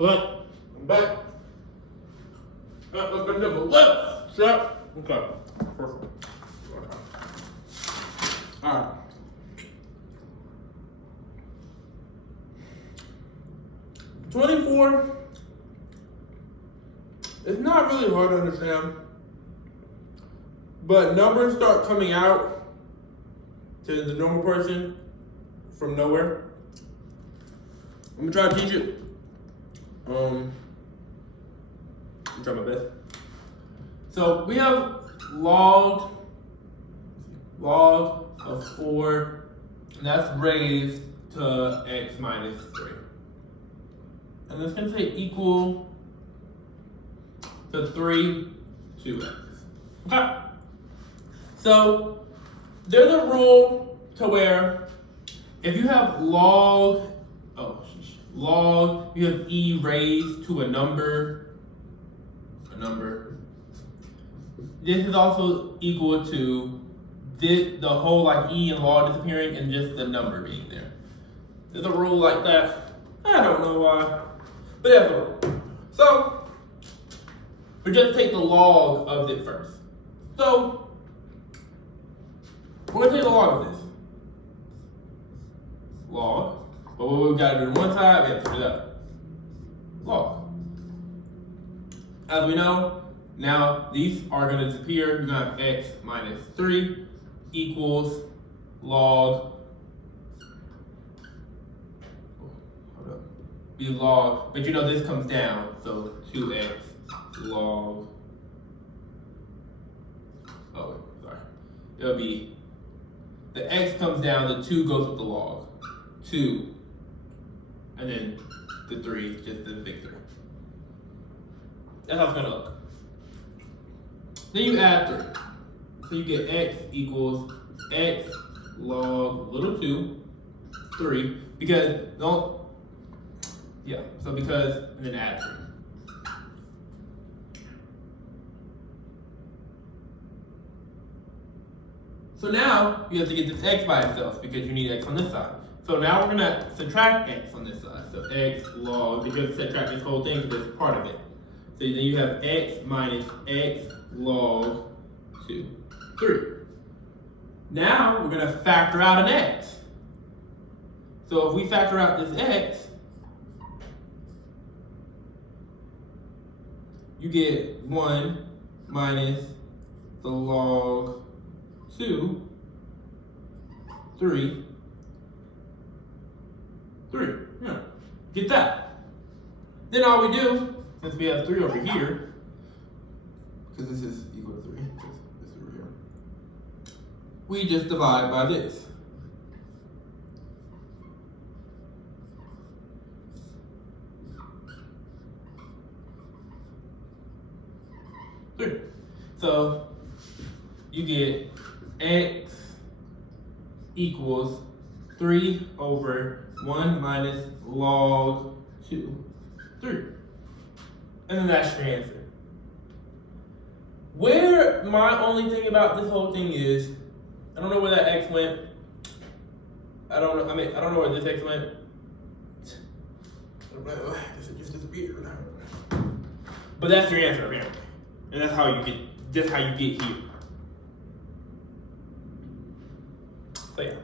Alright, I'm back. Let's go number left. Step. Okay. Perfect. Alright. $24. It's not really hard to understand. But numbers start coming out to the normal person from nowhere. I'm gonna try to teach it. I'm try my best. So we have log of 4, and that's raised to x minus 3. And it's gonna say equal to 3 2x. Okay. So there's a rule to where if you have log, you have e raised to a number. This is also equal to the whole like e and log disappearing and just the number being there. There's a rule like that. I don't know why, but there's a rule. So we just take the log of it first. So we're gonna take the log of this. Log. But what we've got to do on one side, we have to do that. Log. As we know, now these are going to disappear. You're going to have x minus 3 equals log. Hold up. Be log, but you know this comes down, so 2x log. Oh, sorry. It'll be the x comes down, the 2 goes with the log. 2. And then the 3, just the big 3. That's how it's gonna look. Then you add 3. So you get x equals x log little 2, 3, because and then add 3. So now you have to get this x by itself because you need x on this side. So now we're gonna subtract x on this side. So x log, because subtract this whole thing because it's part of it. So then you have x minus x log 2, 3. Now we're gonna factor out an x. So if we factor out this x, you get 1 minus the log 2, 3. Yeah. Get that. Then all we do, since we have 3 over here, because this is equal to 3, this is over here, we just divide by this. So you get x equals 3 over 1 minus log 2, 3. And then that's your answer. Where my only thing about this whole thing is, I don't know where that x went. I don't know where this x went. This just disappeared. But that's your answer apparently. And that's how you get here. So yeah.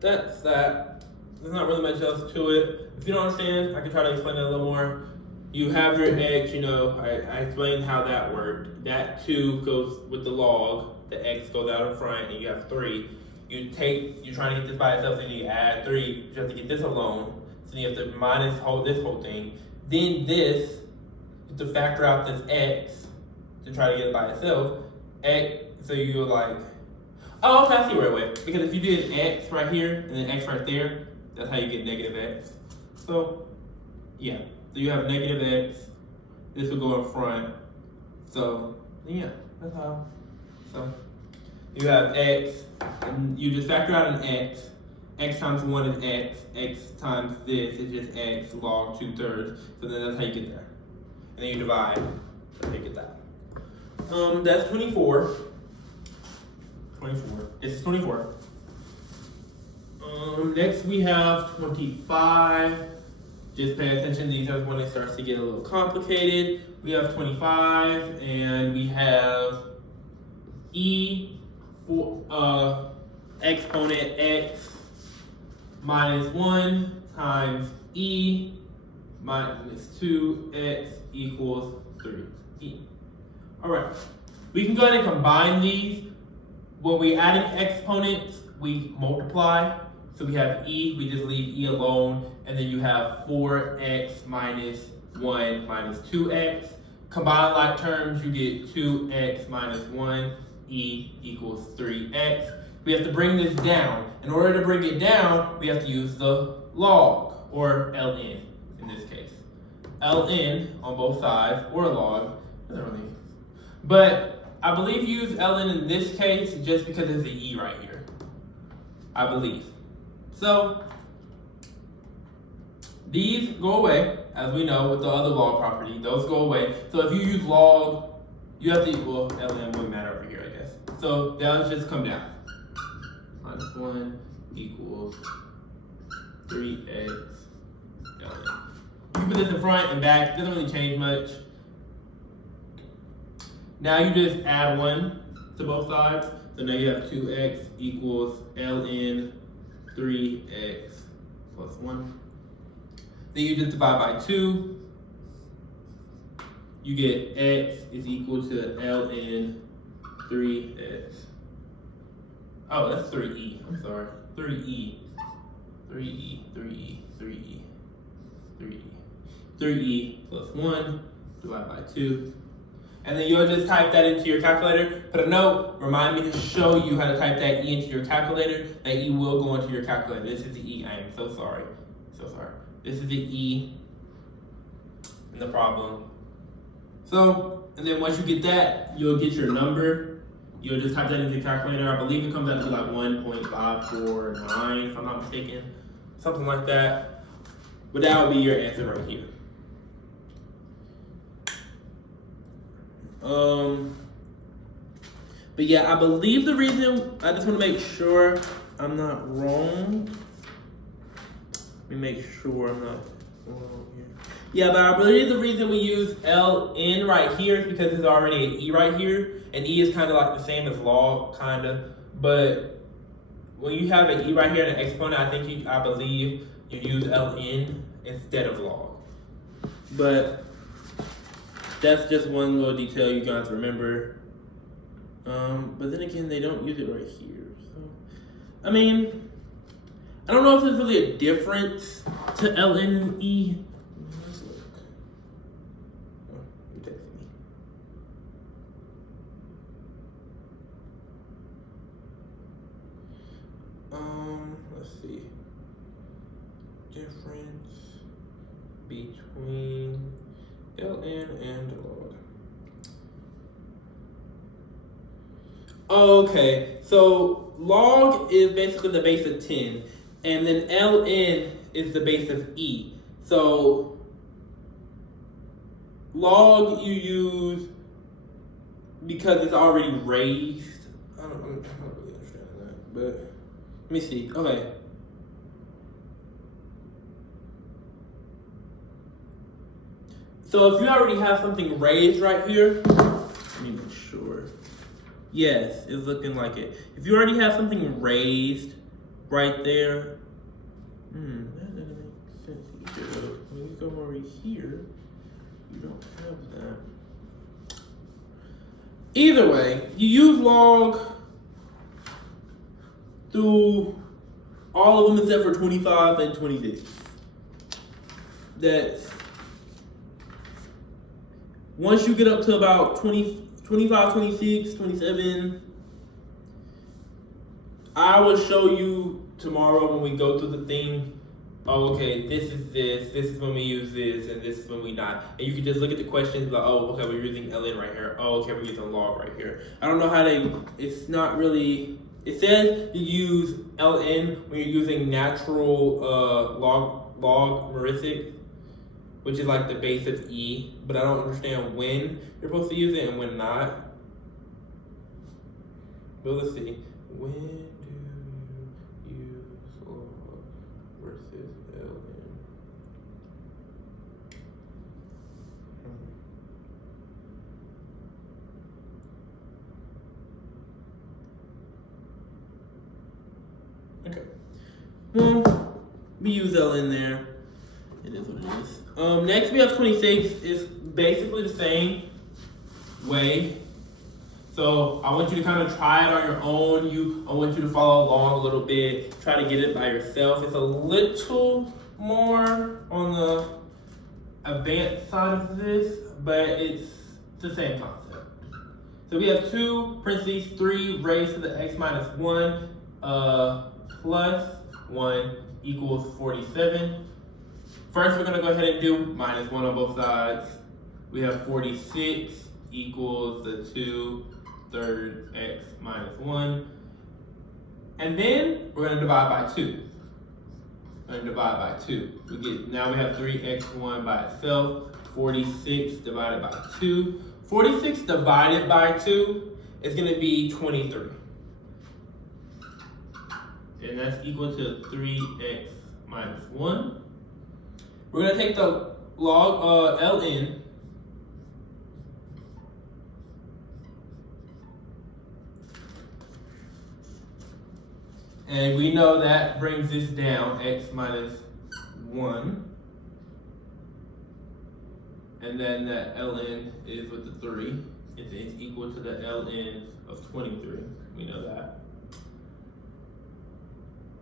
That's that. There's not really much else to it. If you don't understand, I can try to explain it a little more. You have your x, I explained how that worked. That 2 goes with the log, the x goes out in front, and you have 3. You're trying to get this by itself, and you add 3, you have to get this alone. So you have to minus this whole thing. Then this, you have to factor out this x to try to get it by itself. So you're like, oh, okay, I see where it went. Because if you did x right here and then x right there, that's how you get negative x. So, yeah. So you have negative x. This will go in front. So, yeah, that's how. So, you have x, and you just factor out an x. X times 1 is x. X times this is just x log 2/3. So then that's how you get there. And then you divide. That's how you get that. That's 24. 24. It's 24. Next we have 25. Just pay attention, these are when it starts to get a little complicated. We have 25 and we have e for exponent x minus 1 times e minus 2x equals 3e. Alright, we can go ahead and combine these. When we're adding exponents, we multiply. So we have e, we just leave e alone, and then you have 4x minus 1 minus 2x. Combine like terms, you get 2x minus 1, e equals 3x. We have to bring this down. In order to bring it down, we have to use the log, or ln in this case. ln on both sides, or log, doesn't really. But I believe you use ln in this case just because there's an e right here. I believe. So, these go away, as we know with the other log property. Those go away. So if you use log, you have to, well, ln wouldn't matter over here, I guess. So they'll just come down. Minus 1 equals 3x ln. You can put this in front and back. It doesn't really change much. Now you just add 1 to both sides. So now you have 2x equals ln 3x plus 1. Then you just divide by 2. You get x is equal to ln 3x. Oh, that's 3e. I'm sorry. 3e. 3e, 3e, 3e, 3e. 3e plus 1 divided by 2. And then you'll just type that into your calculator. Put a note, remind me to show you how to type that e into your calculator. That e will go into your calculator. This is the e. I am so sorry. So sorry. This is the e in the problem. So, and then once you get that, you'll get your number. You'll just type that into your calculator. I believe it comes out to like 1.549, if I'm not mistaken. Something like that. But that would be your answer right here. But yeah, I believe the reason, I just want to make sure I'm not wrong. Let me make sure I'm not wrong here. Yeah, but I believe the reason we use ln right here is because there's already an e right here. And e is kind of like the same as log, kind of. But when you have an e right here and an exponent, I believe you use ln instead of log. But that's just one little detail you guys remember. But then again, they don't use it right here. So, I mean, I don't know if there's really a difference to ln and e. Let's look. Oh, you're texting me. Let's see. Difference between ln and log. Okay, so log is basically the base of 10, and then ln is the base of e. So log you use because it's already raised. I don't really understand that, but let me see. Okay. So if you already have something raised right here, let me make sure. Yes, it's looking like it. If you already have something raised right there, that doesn't make sense either. When you come over here, you don't have that. Either way, you use log through all of them except for 25 and 26. That's once you get up to about 25, 26, 27, I will show you tomorrow when we go through the thing. Oh, okay, this is when we use this, and this is when we not. And you can just look at the questions like, oh, okay, we're using ln right here. Oh, okay, we're using log right here. I don't know how it's not really, it says you use ln when you're using natural logarithmic, which is like the base of e, but I don't understand when you're supposed to use it and when not. But let's see. When do you use log? we use ln there. It is what it is. Next we have 26. It's basically the same way. So I want you to kind of try it on your own. I want you to follow along a little bit. Try to get it by yourself. It's a little more on the advanced side of this, but it's the same concept. So we have 2 parentheses 3 raised to the x minus 1 plus 1 equals 47. First, we're going to go ahead and do minus 1 on both sides. We have 46 equals the 2/3 x minus 1. And then we're going to divide by 2. We're going to divide by 2. Now we have 3x1 by itself. 46 divided by 2. 46 divided by 2 is going to be 23. And that's equal to 3x minus 1. We're going to take the log ln. And we know that brings this down, x minus 1. And then that ln is with the 3. It's equal to the ln of 23. We know that.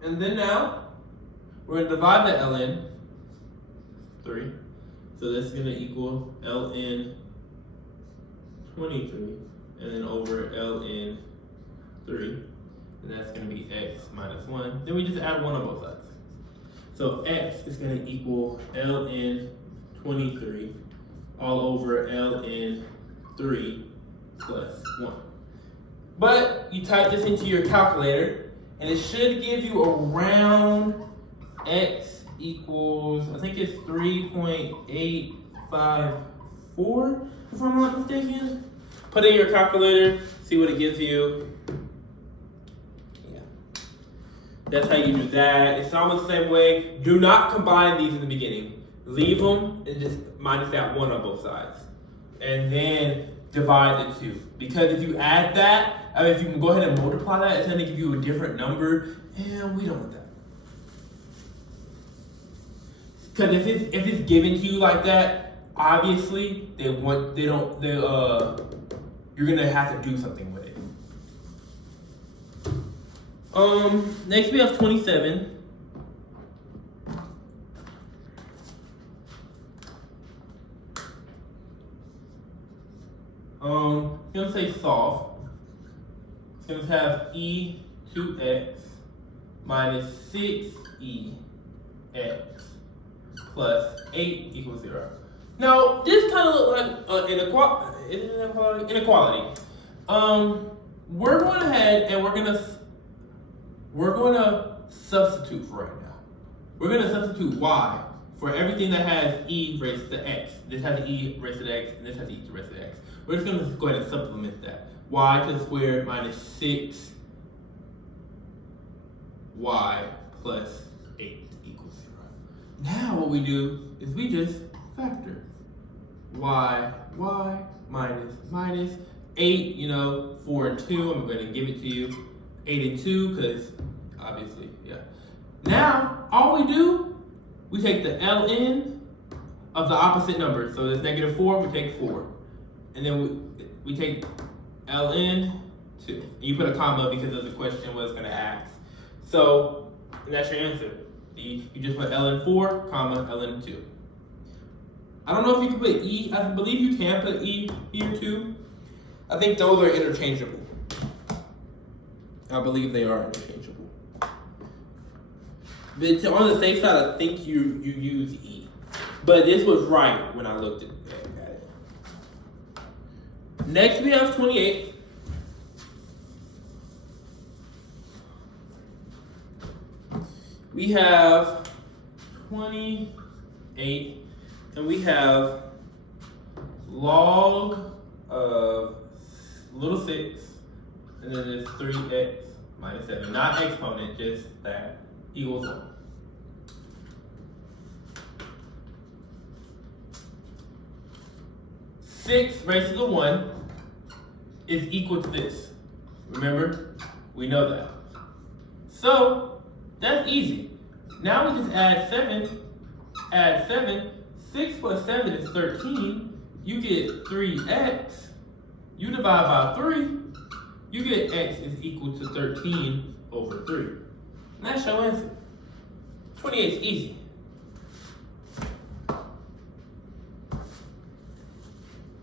And then now, we're going to divide that ln, 3. So that's going to equal ln 23. And then over ln 3. And that's going to be x minus 1. Then we just add 1 on both sides. So x is going to equal ln 23 all over ln 3 plus 1. But you type this into your calculator, and it should give you around x equals, I think it's 3.854, if I'm not mistaken. Put it in your calculator, see what it gives you. That's how you do that. It's almost the same way. Do not combine these in the beginning. Leave them and just minus that 1 on both sides. And then divide the 2. Because if you add that, if you can go ahead and multiply that, it's going to give you a different number. And we don't want that. Because if it's given to you like that, obviously you're going to have to do something with it. Next we have 27. It's gonna say solve. It's gonna have e2x minus 6e x plus 8 equals 0. Now this kind of looks like inequality. We're going ahead and we're going to substitute for right now. We're going to substitute y for everything that has e raised to x. This has e raised to x, and this has e raised to x. We're just going to go ahead and supplement that. Y to the squared minus 6y plus 8 equals 0. Now what we do is we just factor. Y minus 8, 4 and 2. I'm going to give it to you. 8 and 2, because obviously, yeah. Now, all we do, we take the ln of the opposite number. So there's negative 4, we take 4. And then we take ln 2. You put a comma because of the question was going to ask. So, and that's your answer. You just put ln 4, comma, ln 2. I don't know if you can put e. I believe you can put e here too. I think those are interchangeable. I believe they are interchangeable. But on the safe side, I think you use e. But this was right when I looked at it. Next, we have 28. We have 28, and we have log of little 6, and then there's 3x minus 7. Not exponent, just that, equals 1. Six raised to the 1 is equal to this. Remember? We know that. So, that's easy. Now we just add 7. Add 7. 6 plus 7 is 13. You get 3x. You divide by 3. You get x is equal to 13 over 3. And that's your answer. 28 is easy.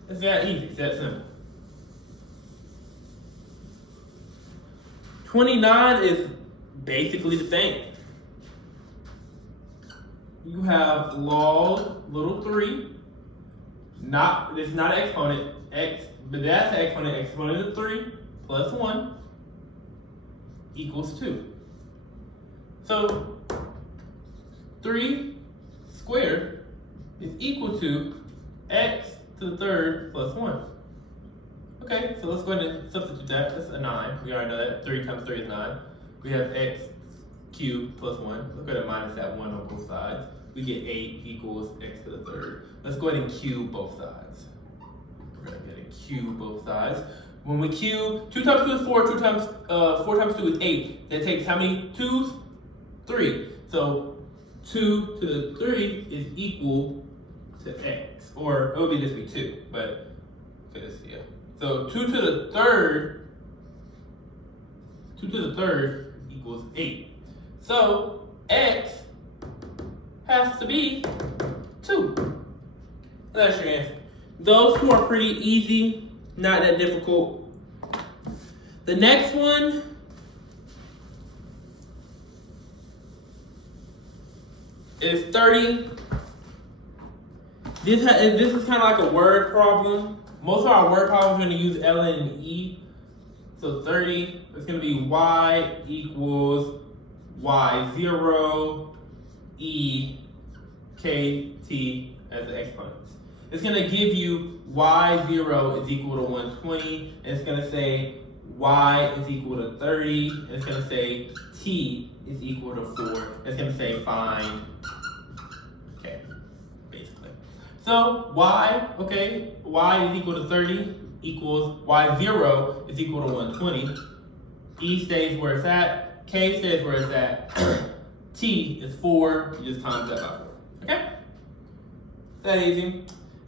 It's that easy. It's that simple. 29 is basically the same. You have log little 3. It's not an exponent. X, but that's the exponent. Exponent of 3 plus 1 equals 2. So 3 squared is equal to x to the third plus 1. Okay, so let's go ahead and substitute that. That's a 9. We already know that. 3 times 3 is 9. We have x cubed plus 1. Let's go ahead and minus that 1 on both sides. We get 8 equals x to the third. Let's go ahead and cube both sides. We're going to go ahead and cube both sides. When we cube, 2 times 2 is 4. 4 times 2 is 8. That takes how many 2's? 3. So 2 to the 3 is equal to x. Or it would just be 2. But, because, yeah. So 2 to the third equals 8. So x has to be 2. That's your answer. Those two are pretty easy, not that difficult. The next one is 30. This is kind of like a word problem. Most of our word problems are going to use ln and e. So 30 is going to be y equals y0 e kt as the exponents. It's going to give you y0 is equal to 120. And it's going to say y is equal to 30. And it's going to say t is equal to 4. It's going to say find k, basically. So y is equal to 30 equals y0 is equal to 120. E stays where it's at. K stays where it's at. T is 4. You just times that by 4. Okay? That easy.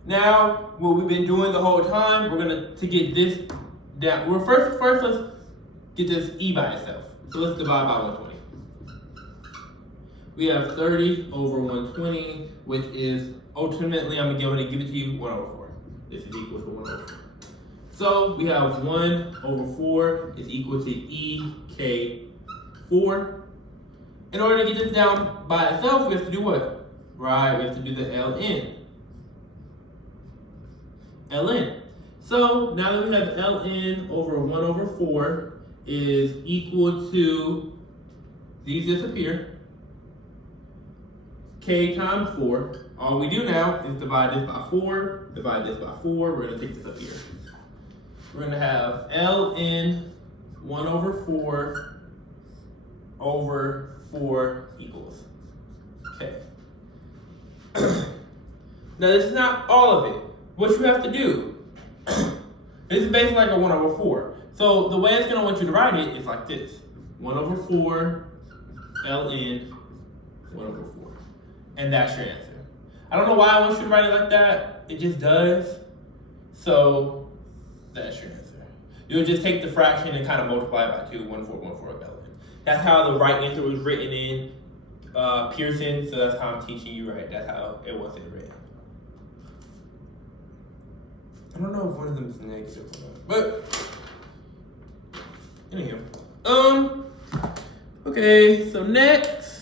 Now, what we've been doing the whole time, we're gonna to get this down. We're first let's get this e by itself. So let's divide by 120. We have 30 over 120, which is ultimately I'm gonna give it to you 1 over 4. This is equal to 1 over 4. So we have 1 over 4 is equal to EK4. In order to get this down by itself, we have to do what? Right, we have to do the ln. ln. So now that we have ln over 1 over 4 is equal to, these disappear, k times 4. All we do now is divide this by 4, divide this by 4. We're going to take this up here. We're going to have ln 1 over 4 over 4 equals. Okay. Now this is not all of it. What you have to do, this is basically like a 1 over 4. So the way it's going to want you to write it is like this. 1 over 4 ln 1 over 4. And that's your answer. I don't know why I want you to write it like that. It just does. So that's your answer. You'll just take the fraction and kind of multiply it by 2, 1, 4, 1, 4 ln. That's how the right answer was written in Pearson. So that's how I'm teaching you right. That's how it was written. I don't know if one of them is negative or not, but anyhow. Okay, so next.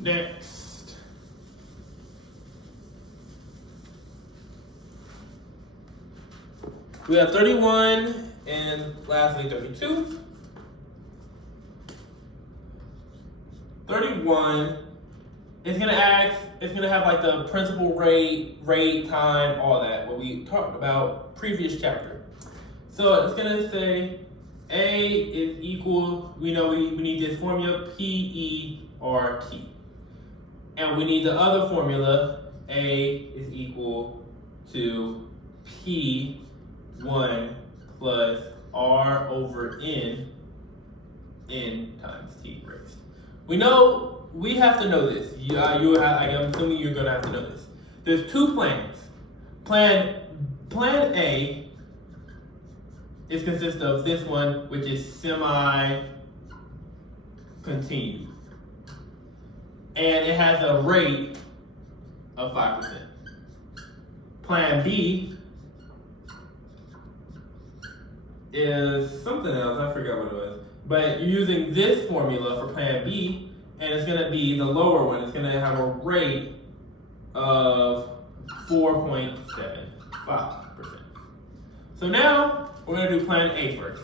Next. We have 31 and lastly 32. 31 is gonna have like the principal rate, time, all that, what we talked about previous chapter. So it's gonna say A is equal, we know we need this formula, PERT. And we need the other formula, A is equal to P1 plus R over N times T raised. We know, we have to know this. I'm assuming you're gonna have to know this. There's two plans. Plan A is consists of this one, which is semi-continued. And it has a rate of 5%. Plan B is something else, I forgot what it was. But you're using this formula for plan B, and it's gonna be the lower one. It's gonna have a rate of 4.75%. So now we're gonna do plan A first.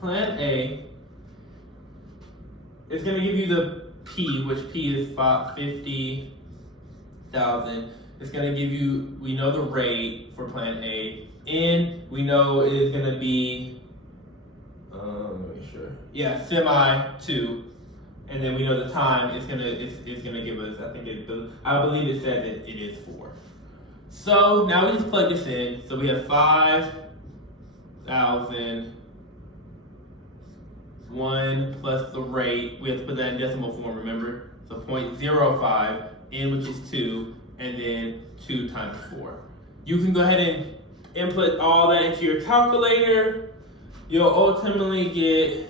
Plan A is gonna give you the P, which P is 50,000. It's gonna give you, we know the rate for plan A. N, we know it is gonna be, semi-2. And then we know the time it's gonna give us, I believe it said that it is 4. So now we just plug this in. So we have 5,000, 1 plus the rate. We have to put that in decimal form, remember? So 0.05, N which is 2, and then 2 times 4. You can go ahead and input all that into your calculator. You'll ultimately get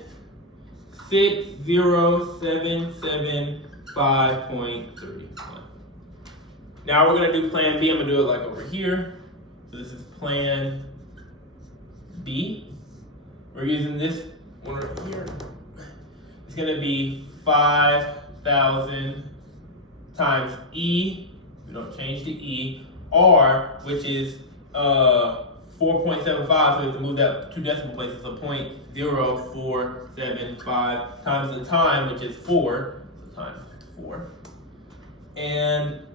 60775.31. Now we're gonna do plan B. I'm gonna do it like over here. So this is plan B. We're using this one right here. It's gonna be 5,000 times E. We don't change the E. R, which is 4.75, so we have to move that 2 decimal places, so 0.0475 times the time, which is 4, so times 4. And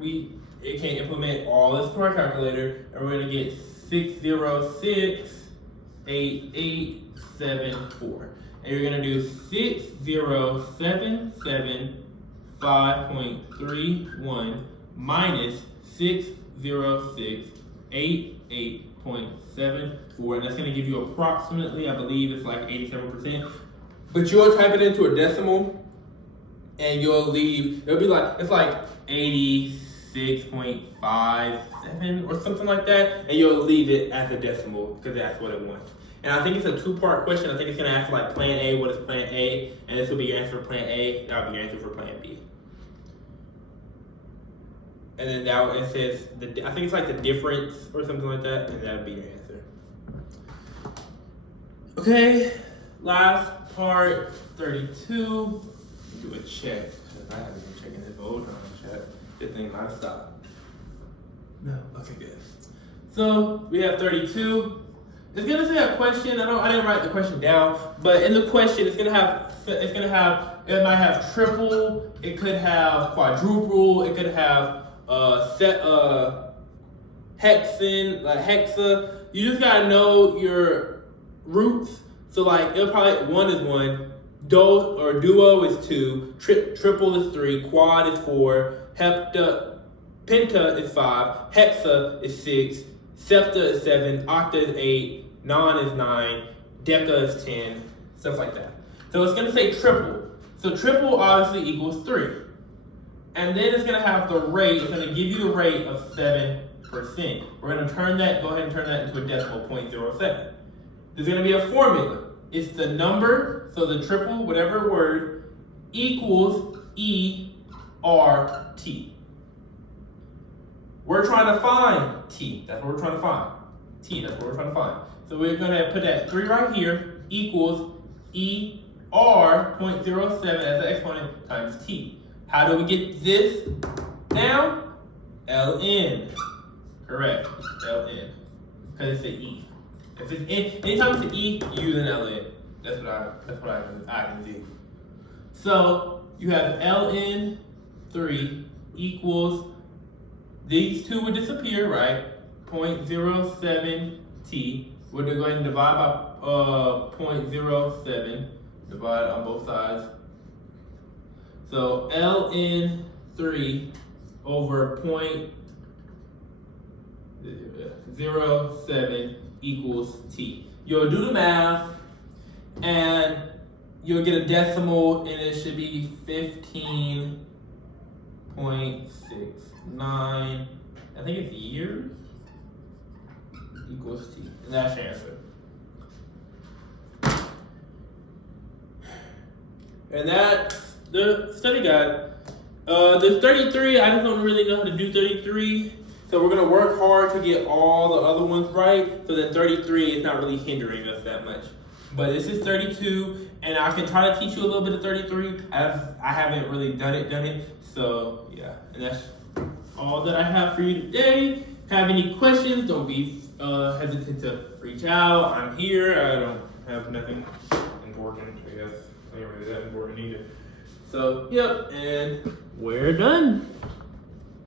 it can implement all this to our calculator, and we're gonna get 6068874. And you're gonna do 60775.31 minus 60688.74, and that's going to give you approximately, I believe it's like 87%. But you'll type it into a decimal, and it'll be like, it's like 86.57 or something like that, and you'll leave it as a decimal because that's what it wants. And I think it's a 2-part question. I think it's going to ask like plan A, what is plan A, and this will be your answer for plan A, that will be your answer for plan B. And then now it says, I think it's like the difference or something like that, and that'd be your answer. Okay, last part, 32. Do a check, because I haven't been checking this whole time, chat. This thing might stop. No, okay, good. So we have 32. It's gonna say a question. I didn't write the question down, but in the question, it might have triple, it could have quadruple, it could have hexen, like hexa. You just gotta know your roots. So like it'll probably 1 is 1, duo is 2, triple is 3, quad is 4, penta is 5, hexa is 6, septa is 7, octa is 8, non is 9, deca is 10, stuff like that. So it's gonna say triple. So triple obviously equals 3. And then it's gonna have the rate, it's gonna give you the rate of 7%. We're gonna go ahead and turn that into a decimal, 0.07. There's gonna be a formula. It's the number, so the triple, whatever word, equals ERT. We're trying to find T, that's what we're trying to find. T, that's what we're trying to find. So we're gonna put that 3 right here, equals ER 0.07 as the exponent times T. How do we get this down? LN. Correct. LN. Because it's an E. If it's anytime it's an E, you use an LN. That's what I can do. So you have LN3 equals, these two would disappear, right? 0.07T. We're going to go ahead and divide by 0.07. Divide on both sides. So LN3 over 0.07 0.07 equals t. You'll do the math, and you'll get a decimal, and it should be 15.69. I think it's years equals t, and that's your answer. And that's the study guide. The 33, I just don't really know how to do 33. So we're gonna work hard to get all the other ones right. So then 33 is not really hindering us that much. But this is 32, and I can try to teach you a little bit of 33. I haven't really done it. So yeah, and that's all that I have for you today. Have any questions? Don't be hesitant to reach out. I'm here. I don't have nothing important, I guess. I ain't really that important either. So, yep, and we're done.